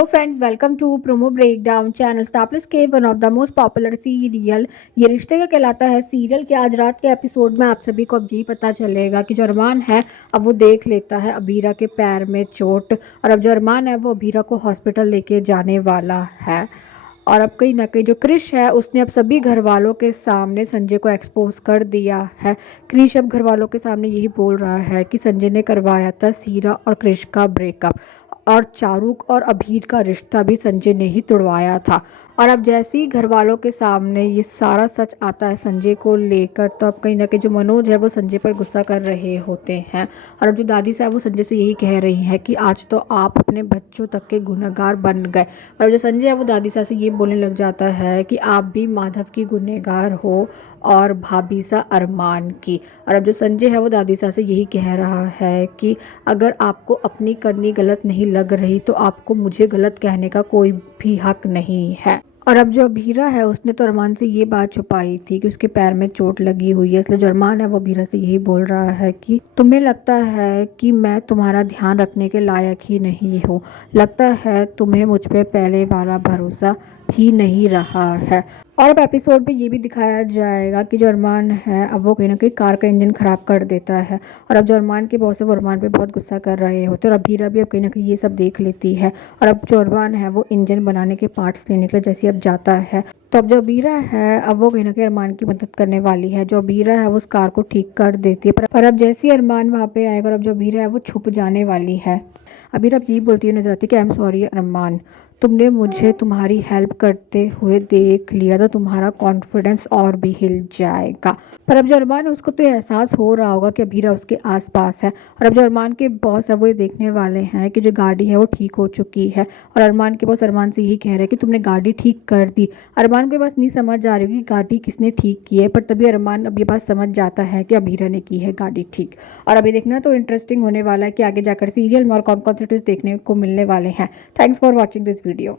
Hello friends, welcome to Promo Breakdown channel Star Plus के one of the most popular serial ये रिश्ते का कहलाता है सीरियल के आज रात के एपिसोड में आप सभी को अब यही पता चलेगा कि जो अरमान है अब वो देख लेता है अबीरा के पैर में चोट। और अब जो अरमान है वो अबीरा को हॉस्पिटल लेके जाने वाला है। और अब कहीं ना कहीं जो क्रिश है उसने अब सभी घर वालों के सामने संजय को एक्सपोज कर दिया है। क्रिश अब घर वालों के सामने यही बोल रहा है कि संजय ने करवाया था सीरा और क्रिश का ब्रेकअप और चारूक और अभीर का रिश्ता भी संजय ने ही तुड़वाया था। और अब जैसे ही घर वालों के सामने ये सारा सच आता है संजय को लेकर तो अब कहीं ना कहीं जो मनोज है वो संजय पर गुस्सा कर रहे होते हैं। और अब जो दादी साहब वो संजय से यही कह रही हैं कि आज तो आप अपने बच्चों तक के गुनहगार बन गए। और जो संजय है वो दादी साहब से ये बोलने लग जाता है कि आप भी माधव की गुनहगार हो और भाभी सा अरमान की। और अब जो संजय है वो दादी साहब से यही कह रहा है कि अगर आपको अपनी करनी गलत नहीं लग रही तो आपको मुझे गलत कहने का कोई भी हक नहीं है। और अब जो अबीरा है उसने तो अरमान से ये बात छुपाई थी कि उसके पैर में चोट लगी हुई है, इसलिए जो अरमान है वो अबीरा से यही बोल रहा है कि तुम्हें लगता है कि मैं तुम्हारा ध्यान रखने के लायक ही नहीं हूँ, लगता है तुम्हें मुझ पे पहले वाला भरोसा ही नहीं रहा है। और अब एपिसोड में ये भी दिखाया जाएगा कि जो अरमान है अब वो कहीं ना कहीं कार का इंजन खराब कर देता है। और अब जो अरमान के बॉस है वो अरमान पे बहुत गुस्सा कर रहे होते हैं और अबीरा भी अब कहीं ना कहीं ये सब देख लेती है। और अब जो अरमान है वो इंजन बनाने के पार्ट्स लेने के लिए जैसे अब जाता है तो अब जो अबीरा है अब वो कहीं ना कहीं अरमान की मदद करने वाली है। जो अबीरा है वो उस कार को ठीक कर देती है पर अब जैसे ही अरमान वहाँ पे आएगा और अब जो अबीरा है वो छुप जाने वाली है। अबीरा अब यही बोलती हुई नजर आती है कि आई एम सॉरी अरमान, तुमने मुझे तुम्हारी हेल्प करते हुए देख लिया तो तुम्हारा कॉन्फिडेंस और भी हिल जाएगा। पर अब जो अरमान है उसको तो ये एहसास हो रहा होगा कि अबीरा उसके आसपास है। और अब जो अरमान के बॉस है वो ये देखने वाले हैं कि जो गाड़ी है वो ठीक हो चुकी है। और अरमान के बॉस अरमान से यही कह रहे हैं कि तुमने गाड़ी ठीक कर दी। अरमान के पास नहीं समझ आ रही कि गाड़ी किसने ठीक की है पर तभी अरमान अब ये बात समझ जाता है कि अबीरा ने की है गाड़ी ठीक। और अभी देखना तो इंटरेस्टिंग होने वाला है कि आगे जाकर सीरियल में और कौन कौन से ट्विस्ट देखने को मिलने वाले हैं। Thanks for watching this video.